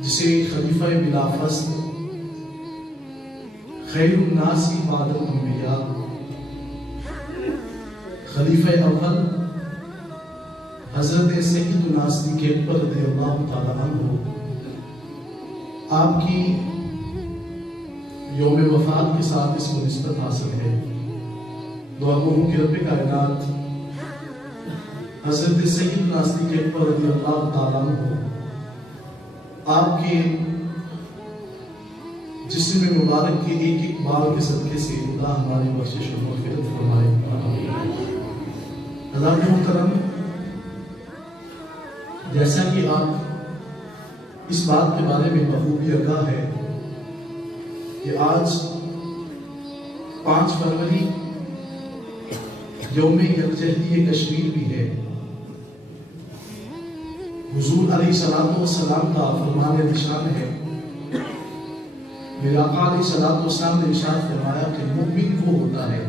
جسے خلیفہ بلا فصل خیر الناس بعد الانبیاء خلیفہ اول حضرت سیدنا صدیق اکبر رضی اللہ تعالیٰ عنہ آپ کی یوم وفات کے ساتھ اس کو نسبت حاصل ہے۔ دعا گو کہ رب کائنات حضرت سیدنا صدیق اکبر رضی اللہ تعالیٰ عنہ آپ کے جسم مبارک کے ایک ایک بال کے صدقے سے اللہ ہماری بخشش و مغفرت فرمائے۔ اللہ کے محترم، جیسا کہ آپ اس بات کے بارے میں بخوبی آگاہ ہے کہ آج 5 فروری یوم یکجہتی کشمیر بھی ہے۔ حضور علیہ السلام کا فرمان نشان ہے۔ میرے آقا علیہ السلام نے ارشاد فرمایا کہ مومن وہ ہوتا ہے،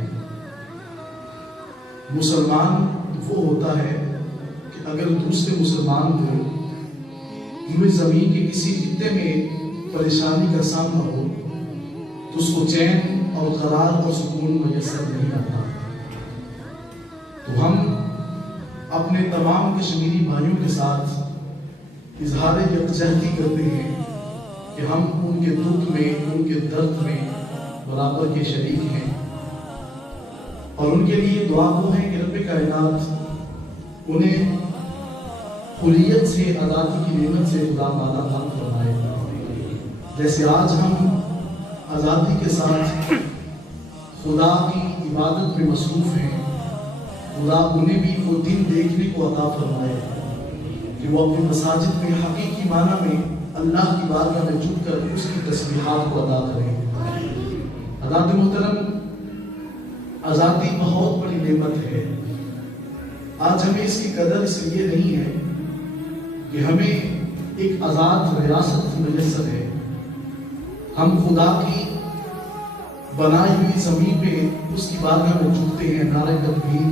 مسلمان وہ ہوتا ہے کہ اگر دوسرے مسلمان کو روئے زمین کے کسی خطے میں پریشانی کا سامنا ہو تو اس کو چین اور قرار اور سکون میسر نہیں آتا، تو ہم اپنے تمام کشمیری بھائیوں کے ساتھ اظہار یکجہتی کرتے ہیں کہ ہم ان کے دکھ میں، ان کے درد میں برابر کے شریک ہیں، اور ان کے لیے دعا گو ہے کہ رب کائنات انہیں حریت سے، آزادی کی نعمت سے خدا مالا مال فرمائے۔ جیسے آج ہم آزادی کے ساتھ خدا کی عبادت میں مصروف ہیں، خدا انہیں بھی وہ دن دیکھنے کو عطا فرمائے کہ وہ اپنی مساجد میں حقیقی معنی میں اللہ کی بارگاہ میں جھک کر اس کی تسبیحات کو ادا کریں۔ حضرات محترم، آزادی بہت بڑی نعمت ہے۔ آج ہمیں اس کی قدر اس لیے نہیں ہے کہ ہمیں ایک آزاد ریاست میسر ہے، ہم خدا کی بنائی ہوئی زمین پہ اس کی بارگاہ میں جھکتے ہیں۔ نعرہ تکبیر،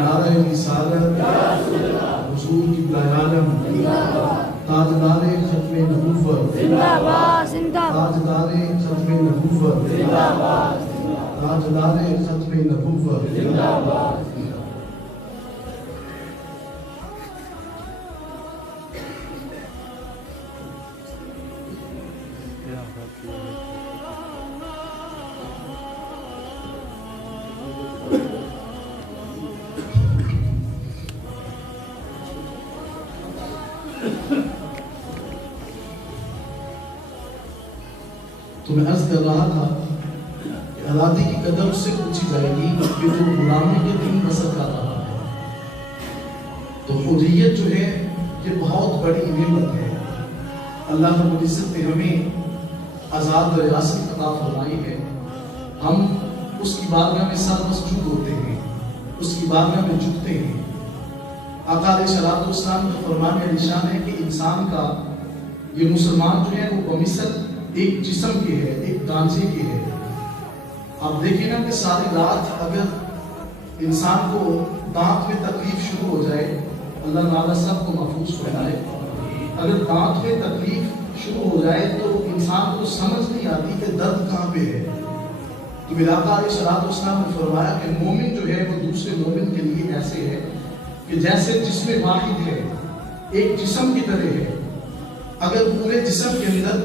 نعرہ رسالت، حضور کی عالم، تاجدار ختم نبوت، تاجدار ختم نبوت، تاجدار ختم نبوت۔ تو میں عرض کر رہا تھا کہ آزادی کی قدر اس سے پوچھی جائے گی کہ جو غلامی کے دن بسر کر رہا ہے، تو حریت جو ہے یہ بہت بڑی نعمت ہے۔ اللہ رب العزت نے ہمیں آزاد ریاست عطا فرمائی ہے، ہم اس کی بارگاہ میں سر مسجود ہوتے ہیں، اس کی بارگاہ میں جھکتے ہیں۔ آقا علیہ السلام کا فرمان نشان ہے کہ انسان کا، یہ مسلمان جو ہے وہ بمثل ایک جسم کے ہے، ایک ڈھانچے کے ہے۔ آپ دیکھیں نا کہ ساری رات اگر انسان کو دانت میں تکلیف شروع ہو جائے، اللہ تعالیٰ سب کو محفوظ فرمائے، اگر دانت میں تکلیف شروع ہو جائے تو انسان کو سمجھ نہیں آتی کہ درد کہاں پہ ہے۔ تو میرے آقا علیہ السلام نے فرمایا کہ مومن جو ہے وہ دوسرے مومن کے لیے ایسے ہے کہ جیسے جسم واحد ہے، ایک جسم کی طرح ہے۔ اگر پورے جسم کے اندر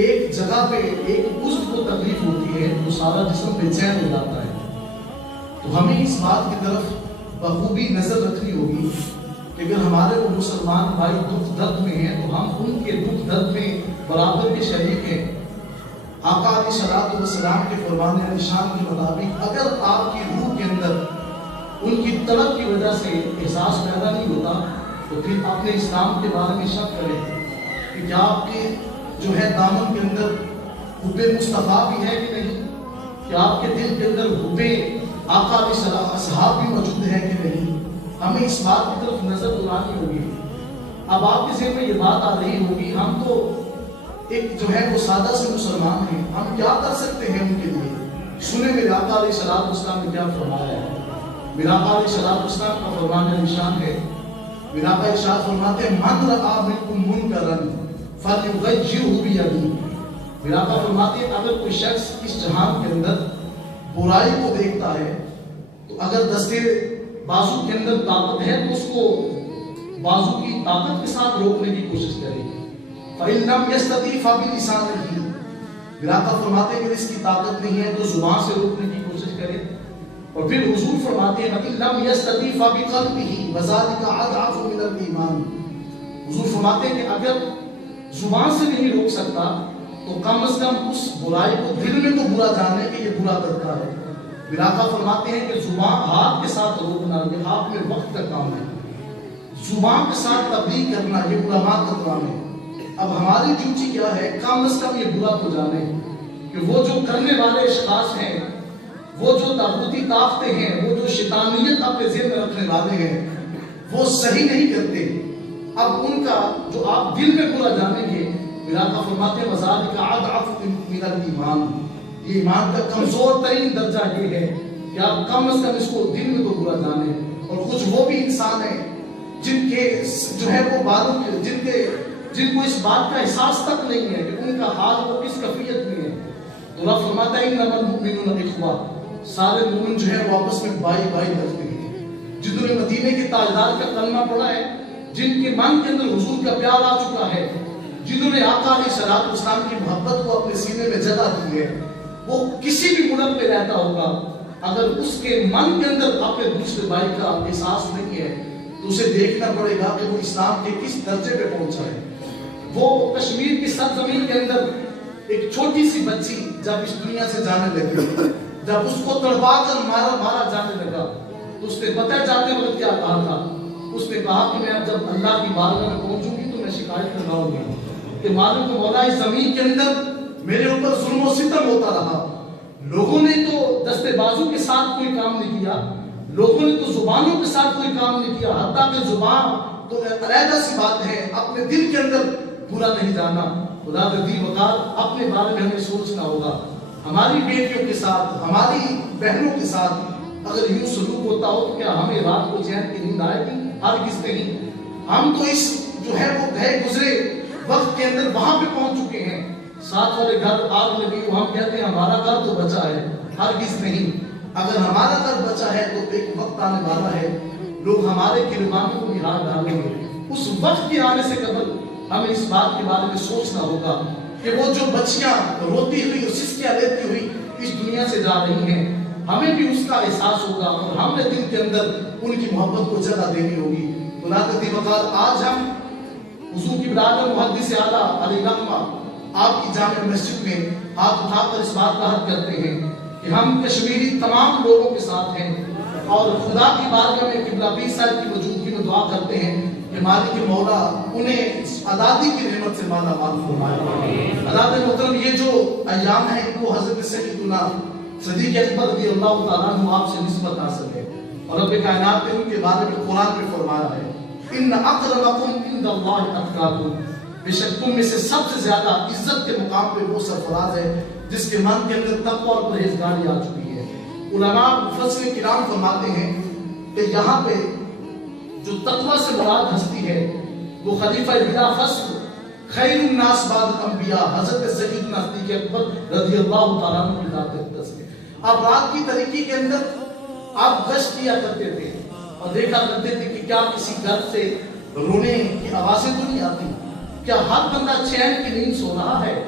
ایک جگہ پہ ایک عضو کو تکلیف ہوتی ہے تو سارا جسم بے چین ہو جاتا ہے۔ تو ہمیں اس بات کی طرف بخوبی نظر رکھنی ہوگی کہ اگر ہمارے وہ مسلمان بھائی دکھ درد میں ہیں تو ہم ان کے دکھ درد میں برابر کے شریک ہیں۔ آقا علیہ السلام کے فرمان نشان کے مطابق اگر آپ کی روح کے اندر ان کی طلب کی وجہ سے احساس پیدا نہیں ہوتا تو پھر اپنے اسلام کے بارے میں شک کریں کہ کیا آپ کے جو ہے دامن کے اندر حب مصطفیٰ بھی ہے کہ نہیں، کیا آپ کے دل کے اندر حب آقا علیہ الصحاب بھی موجود ہے کہ نہیں۔ ہمیں اس بات کی طرف نظر دلانی ہوگی۔ اب آپ کے ذہن میں یہ بات آ رہی ہوگی ہم تو ایک جو ہے وہ سادہ سے مسلمان ہیں، ہم کیا کر سکتے ہیں ان کے لیے۔ سنیں میرے آقا علیہ السلام نے کیا فرمایا ہے۔ میرا آقا علیہ السلام کا فرمان نشان ہے، میرا آقا ارشاد فرماتے ہیں من رآ منکم منکرن فلیغیرہ بیدیہ. میرا آقا فرماتے ہیں اگر کوئی شخص اس جہان کے اندر برائی کو دیکھتا ہے تو اگر دستے بازو کے اندر طاقت ہے تو اس کو بازو کی طاقت کے ساتھ روکنے کی کوشش کرے. فَإِن لَمْ يَسْتَطِعْ فَبِلِسَانِهِ. میرا آقا فرماتے ہیں کہ اس کی طاقت نہیں ہے تو زبان سے روکنے کی کوشش کرے. اور پھر حضور فرماتے ہیں فَإِن لَمْ يَسْتَطِعْ فَبِقَلْبِهِ وَذَلِكَ أَضْعَفُ مِنَ الْإِيمَانِ. حضور فرماتے ہیں کہ اگر زبان سے نہیں روک سکتا تو کم از کم اس برائی کو دل میں تو برا جانے کہ یہ برا کرتا ہے. میرا آقا فرماتے ہیں کہ زبان ہاتھ کے ساتھ روکنا یہ آپ میں وقت کا کام ہے. زبان کے ساتھ تبلیغ کرنا یہ علماء کا کام ہے. اب ہماری ڈیوٹی کیا ہے؟ کم از کم یہ برا تو جانے کہ وہ جو کرنے والے اشخاص ہیں، وہ جو طاغوتی طاقتیں ہیں، وہ جو شیطانیت اپنے ذہن میں رکھنے والے ہیں، وہ صحیح نہیں کرتے. اب ان کا جو آپ دل میں برا جانیں گے، میرا آقا فرماتے ہیں وَذَلِكَ أَضْعَفُ مِنَ الْإِيمَانِ. یہ ایمان کا کمزور ترین درجہ یہ ہے کہ آپ کم از کم اس کو دل میں تو برا جانیں. اور کچھ وہ بھی انسان ہیں جن کے جو ہے وہ باروں جن کو اس بات کا احساس تک نہیں ہے کہ ان کا حال وہ کس کیفیت میں ہے. تو رب فرماتا ہے انما المؤمنون اخوہ. سارے مومن جو ہے وہ آپس میں بھائی بھائی رکھتے ہیں. جنہوں نے مدینے کے تاجدار کا کلمہ پڑھا ہے، جن کے من کے اندر حضور کا پیار آ چکا ہے، جنہوں نے آقا علیہ الصلوۃ والسلام کی محبت کو اپنے سینے میں جگہ دی ہے، وہ کسی بھی ملک میں رہتا ہوگا اگر اس کے من کے اندر اپنے دوسرے بھائی کا احساس نہیں ہے تو اسے دیکھنا پڑے گا کہ وہ اسلام کے کس درجے پہ پہنچا ہے. وہ کشمیر کی سرزمین کے اندر ایک چھوٹی سی بچی جب اس دنیا سے جانے لگی، جب اس کو تڑپا کر مارا جانے لگا تو اس نے پتہ جاتے وقت کیا کہا تھا؟ اس نے کہا کہ میں اب جب اللہ کی بارگاہ میں پہنچوں گی تو میں شکایت کرواؤں گی کہ معلوم کو مولا اس زمین کے اندر میرے اوپر ظلم و ستم ہوتا رہا. لوگوں نے تو دستے بازو کے ساتھ کوئی کام نہیں کیا، لوگوں نے تو زبانوں کے ساتھ کوئی کام نہیں کیا، حتیٰ کہ زبان تو علیحدہ سی بات ہے، اپنے دل کے اندر برا نہیں جانا. خدا کے دی وقار اپنے بارے میں ہمیں سوچنا ہوگا. ہماری بیٹیوں کے ساتھ، ہماری بہنوں کے ساتھ اگر یوں سلوک ہوتا ہو تو کیا ہمیں رات کو چین کی نیند آئے گی؟ ہرگز نہیں. ہم تو اس جو ہے وہ گئے گزرے وقت کے اندر وہاں پہ پہنچ چکے ہیں. ساتھ والے گھر آگ لگی ہم کہتے ہیں ہمارا گھر تو بچا ہے. ہرگز نہیں. اگر ہمارا گھر بچا ہے تو ایک وقت آنے والا ہے لوگ ہمارے گریبانوں کو بھی ہاتھ ڈالیں گے. اس وقت کے آنے سے قبل ہمیں اس بات کے بارے میں سوچنا ہوگا کہ وہ جو بچیاں روتی ہوئی اور سسکیاں لیتی ہوئی اس دنیا سے جا رہی ہیں، ہمیں بھی اس کا احساس ہوگا اور ہم نے دل کے اندر ان کی محبت کو جگہ دینی ہوگی. خدا کے دی وقار آج ہم حضور کی برادر محدث اعلیٰ علی رحمہ آپ کی جامع مسجد میں ہاتھ اٹھا کر اس بات کا حق کرتے ہیں کہ ہم کشمیری تمام لوگوں کے ساتھ ہیں اور خدا کی بارگاہ میں قبلہ پیر صاحب کی موجودگی میں دعا کرتے ہیں کہ مالک مولا انہیں آزادی کی نعمت سے مالا مال فرمائے. حضرات محترم، یہ جو ایام ہیں ان کو حضرت سیدنا صدیق اکبر رضی اللہ تعالیٰ عنہ آپ سے نسبت حاصل ہے اور رب کائنات نے ان کے بارے میں قرآن میں فرمایا ہے ان اکرمکم عند اللہ اتقاکم. بے شک تم میں سے سب سے زیادہ عزت کے مقام پہ وہ سرفراز ہے جس کے من کے اندر تقوی اور پرہیزگاری آ چکی ہے. علماء مفسرین کرام فرماتے ہیں کہ یہاں پہ جو تقوی سے مراد ہستی ہے وہ خلیفہ بلا فصل خیر الناس بعد الانبیاء حضرت سیدنا صدیق اکبر رضی اللہ تعالیٰ عنہ کی ذات اقدس ہے. آپ رات کی تاریکی کے اندر آپ گشت کیا کرتے تھے اور دیکھا کرتے تھے کہ کیا کسی گھر سے رونے کی آوازیں تو نہیں آتی، کیا ہر بندہ چین کی نیند سو رہا ہے.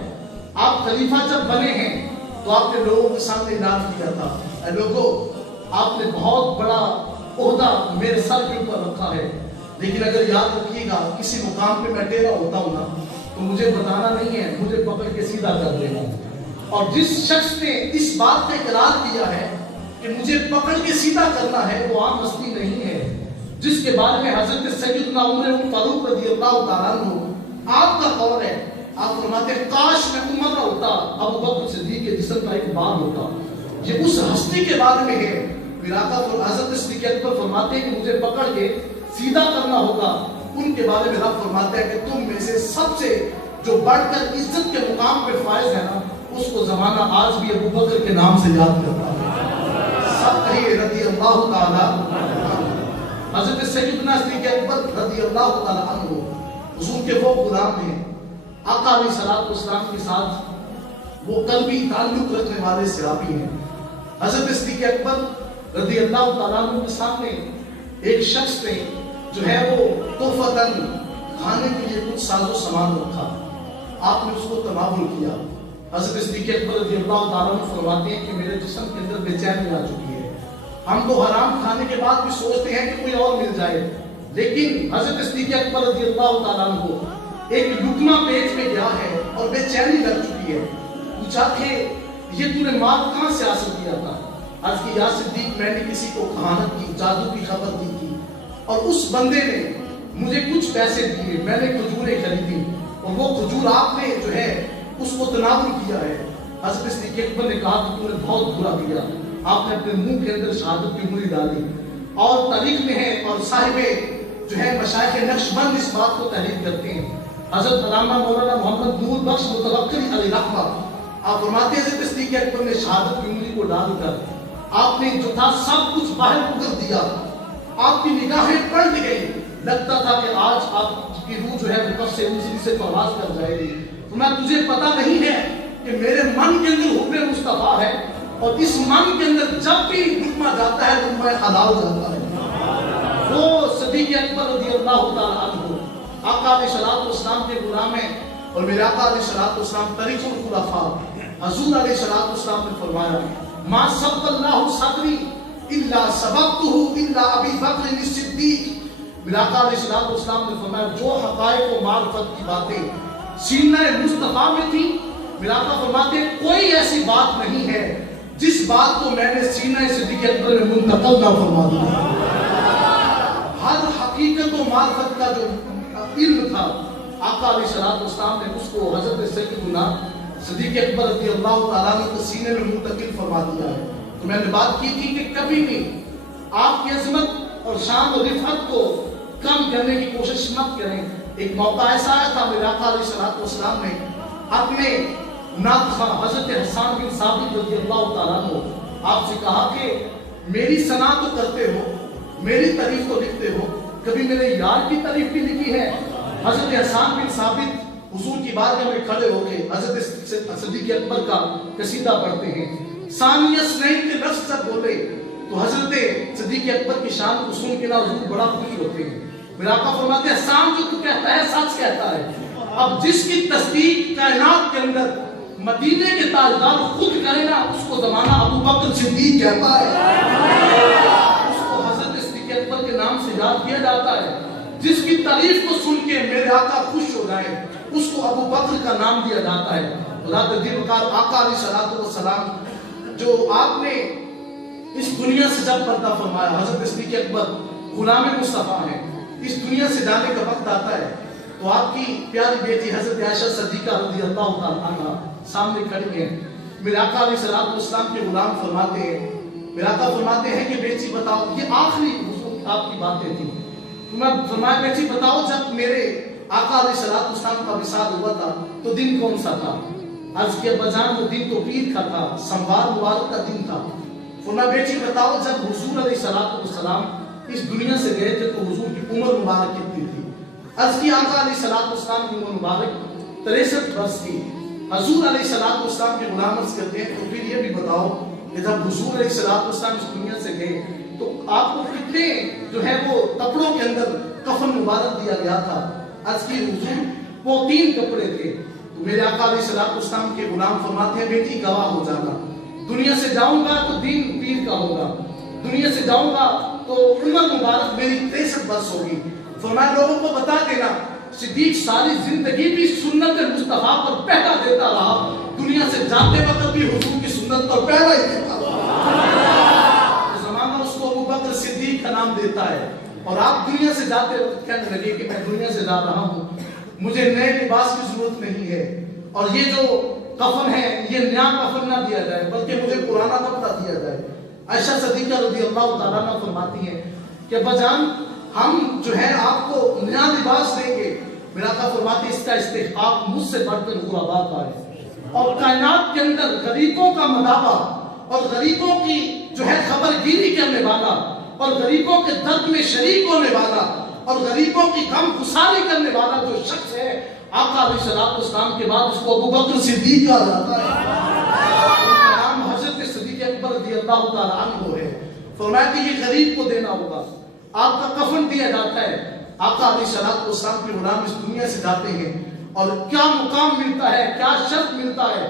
آپ خلیفہ جب بنے ہیں تو آپ نے لوگوں کے سامنے اعلان کیا تھا اے لوگو آپ نے بہت بڑا عہدہ میرے سر کے اوپر رکھا ہے، لیکن اگر یاد رکھیے گا کسی مقام پہ میں ٹیڑھا ہوتا ہوں نا تو مجھے بتانا نہیں ہے، مجھے پکڑ کے سیدھا کر دینا. اور جس شخص نے اس بات کا اقرار کیا ہے کہ مجھے پکڑ کے سیدھا کرنا ہے وہ عام ہستی نہیں ہے، جس کے بارے میں حضرت سیدنا عمر فاروق رضی اللہ تعالیٰ عنہ آپ کا قول ہے. آپ فرماتے ہیں کاش میں عمر نہ ہوتا، ابو بکر صدیق کے جسم کا ایک بال ہوتا. یہ اس ہستی کے بارے میں ہے. میرا آقا حضرت صدیق اکبر فرماتے ہیں کہ مجھے پکڑ کے سیدھا کرنا ہوگا. ان کے بارے میں رب فرماتے ہیں کہ تم میں سے سب سے جو بڑھ کر عزت کے مقام پہ فائز ہے نا اس کو زمانہ آج بھی ابو بکر کے نام سے یاد کرتا ہے. سب کہیے رضی اللہ تعالیٰ. حضرت سیدنا صدیق اکبر رضی اللہ تعالیٰ عنہ حضور کے وہ غلام ہیں، آقا علیہ الصلوۃ والسلام کے ساتھ وہ قلبی تعلق رکھنے والے صحابی ہیں۔ حضرت صدیق اکبر رضی اللہ تعالیٰ عنہ کے سامنے ایک شخص نے جو ہے وہ تحفتاً کھانے کے لیے کچھ ساز و سامان رکھا، آپ نے اس کو تناول کیا۔ حضرت صدیق اکبر رضی اللہ تعالیٰ عنہ فرماتے ہیں کہ میرے جسم کے اندر بے چینی آ چکی ہے، ہم تو حرام کھانے کے بعد بھی سوچتے ہیں کہ کوئی اور مل جائے، لیکن حضرت صدیق اکبر رضی اللہ تعالیٰ عنہ ایک لقمہ پیٹ میں گیا ہے اور بے چینی لگ چکی ہے۔ پوچھا کہ یہ تو نے مال کہاں سے حاصل کیا تھا؟ عرض کی یا صدیق میں نے کسی کو کہانت کی، جادو کی خبر دی تھی اور اس بندے نے مجھے کچھ پیسے دیے، میں نے کھجوریں خریدی اور وہ کھجور آپ نے جو ہے اس کو تناول کیا ہے۔ حضرت صدیق اکبر نے کہا کہ تو نے بہت برا کیا، آپ نے اپنے منہ کے اندر شہادت کی انگلی ڈالی۔ اور تاریخ میں ہے اور صاحب جو ہے مشائخ نقشبند اس بات کو تحریر کرتے ہیں، حضرت علامہ مولانا محمد نور بخش متوکل علیہ رحمہ، آپ فرماتے ہیں حضرت صدیق اکبر نے شہادت کی انگلی کو ڈال کر آپ نے جو تھا سب کچھ باہر کر دیا، آپ کی نگاہیں پلٹ گئی، لگتا تھا کہ آج آپ کی روح جو ہے وہ کف سے انسری سے پرواز کر جائے گی۔ فرمایا تجھے پتہ نہیں ہے کہ میرے من کے اندر حب مصطفیٰ ہے اور اس من کے اندر جب بھی لقمہ جاتا ہے تو میں حلال جاتا ہے۔ وہ صدیق اکبر رضی اللہ تعالیٰ عنہ آقا علیہ الصلوۃ والسلام کے غلام ہیں اور میرے آقا علیہ الصلوۃ والسلام طریق الخلفاء حضور علیہ الصلوۃ والسلام نے فرمایا ما سبق اللہ صدری الا سبقته الا ابی بکر الصدیق۔ میرے آقا علیہ الصلوۃ والسلام نے فرمایا جو حقائق و معرفت کی باتیں سینہ مصطفیٰ میں تھی، میرے آقا فرماتے ہیں کوئی ایسی بات نہیں ہے جس بات کو میں نے سینہ صدیق اکبر میں منتقل نہ فرما دیا۔ ہر حقیقت و معرفت کا جو علم تھا آقا علیہ الصلوۃ والسلام نے اس کو حضرت سیدنا صدیق اکبر رضی اللہ تعالیٰ عنہ کے سینے میں منتقل فرما دیا ہے۔ تو میں نے بات کی تھی کہ کبھی بھی آپ کی عظمت اور شان و رفعت کو کم کرنے کی کوشش مت کریں۔ ایک موقع ایسا آیا تھا میرے آقا علیہ الصلوۃ والسلام نے اپنے نعت خواں حضرت حسان بن ثابت رضی اللہ تعالیٰ عنہ آپ سے کہا کہ میری ثنا تو کرتے ہو، میری تعریف تو لکھتے ہو، کبھی میرے یار کی تعریف بھی لکھی ہے؟ حضرت حسان بن ثابت حضور کی بارگاہ میں کھڑے ہو کے حضرت صدیق اکبر کا قصیدہ پڑھتے ہیں، ثانیہ اثنین کے لفظ جب بولے تو حضرت صدیق اکبر کی شان کو سن کے نہ حضور بڑا خوش ہوتے ہیں۔ میرا آقا فرماتے ہیں حسان جو تو کہتا ہے سچ کہتا ہے۔ اب جس کی تصدیق کائنات کے اندر مدینے کے تاجدار خود کرے نا اس کو زمانہ ابو بکر صدیق کہتا ہے، اس کو حضرت صدیق اکبر کے نام سے یاد کیا جاتا ہے۔ جس کی تعریف کو سن کے میرے آقا خوش ہو جائے اس کو ابو بکر کا نام دیا جاتا ہے۔ اللہ تعالیٰ آقا علیہ الصلوۃ والسلام جو آپ نے اس دنیا سے جب پردہ فرمایا، حضرت صدیق اکبر غلام مصطفیٰ ہیں، اس دنیا سے جانے کا وقت آتا ہے تو آپ کی پیاری بیٹی حضرت عائشہ صدیقہ رضی اللہ تعالیٰ عنہ سامنے کھڑی ہیں۔ میرے آقا علیہ الصلوۃ والسلام کے غلام فرماتے ہیں، میرے آقا فرماتے ہیں کہ بیٹی بتاؤ، یہ آخری آپ کی باتیں تھیں، تو میں فرمایا بیٹی بتاؤ جب میرے آقا علیہ الصلوۃ والسلام کا وصال ہوا تھا تو دن کون سا تھا؟ عرض کیا بجان وہ دن تو پیر کا تھا، سموار مبارک کا دن تھا۔ فرمایا بیٹی بتاؤ جب حضور علیہ الصلوۃ والسلام اس دنیا سے گئے تھے تو حضور کی عمر مبارک کتنی تھی؟ عرض کی آقا علیہ الصلوۃ والسلام کی عمر مبارک 63 برس کی۔ حضور علیہ الصلوۃ والسلام کے غلام عرض کرتے ہیں تو پھر یہ بھی بتاؤ کہ جب حضور علیہ الصلوۃ والسلام اس دنیا سے گئے تو آپ کو کتنے جو ہے وہ کپڑوں کے اندر کفن مبارک دیا گیا تھا؟ عرض کی حضور وہ 3 کپڑے تھے۔ تو میرے آقا علیہ الصلوۃ والسلام کے غلام فرماتے ہیں بیٹی گواہ ہو جانا، دنیا سے جاؤں گا تو دین پیر کا ہوگا، دنیا سے جاؤں گا تو عمر مبارک میری 63 برس ہوگی۔ فرمایا لوگوں کو بتا دینا صدیق ساری زندگی بھی سنت مصطفیٰ پر پہرا دیتا رہا، دنیا سے جاتے وقت بھی حضور کی سنت پر پہرا ہی دیتا رہا۔ زمانہ اس کو ابو بکر صدیق کا نام دیتا ہے اور آپ دنیا سے جاتے وقت کہنے لگے کہ میں دنیا سے جا رہا ہوں، مجھے نئے لباس کی ضرورت نہیں ہے اور یہ جو کفن ہے یہ نیا کفن نہ دیا جائے بلکہ مجھے پرانا کپڑا دیا جائے۔ عائشہ صدیقہ رضی اللہ تعالیٰ عنہ فرماتی ہیں کہ بجان ہم جو ہے آپ کو نیا لباس دیں گے۔ میرا آقا فرماتے ہیں اس کا استحقاق مجھ سے بڑھ کر غربا کا ہے، اور کائنات کے اندر غریبوں کا مداوا اور غریبوں کی جو ہے خبر گیری کرنے والا اور غریبوں کے درد میں شریک ہونے والا اور غریبوں کی غم گساری کرنے والا جو شخص ہے، آقا علیہ الصلوۃ والسلام کے بعد اس کو ابو بکر صدیق کہا جاتا ہے۔ ان کا نام حضرت صدیق اکبر رضی اللہ تعالیٰ عنہ ہے۔ فرمایا کہ یہ غریب کو دینا ہوگا، آپ کا کفن دیا جاتا ہے۔ آقا علیہ الصلوۃ والسلام کے غلام اس دنیا سے جاتے ہیں اور کیا مقام ملتا ہے، کیا شرف ملتا ہے۔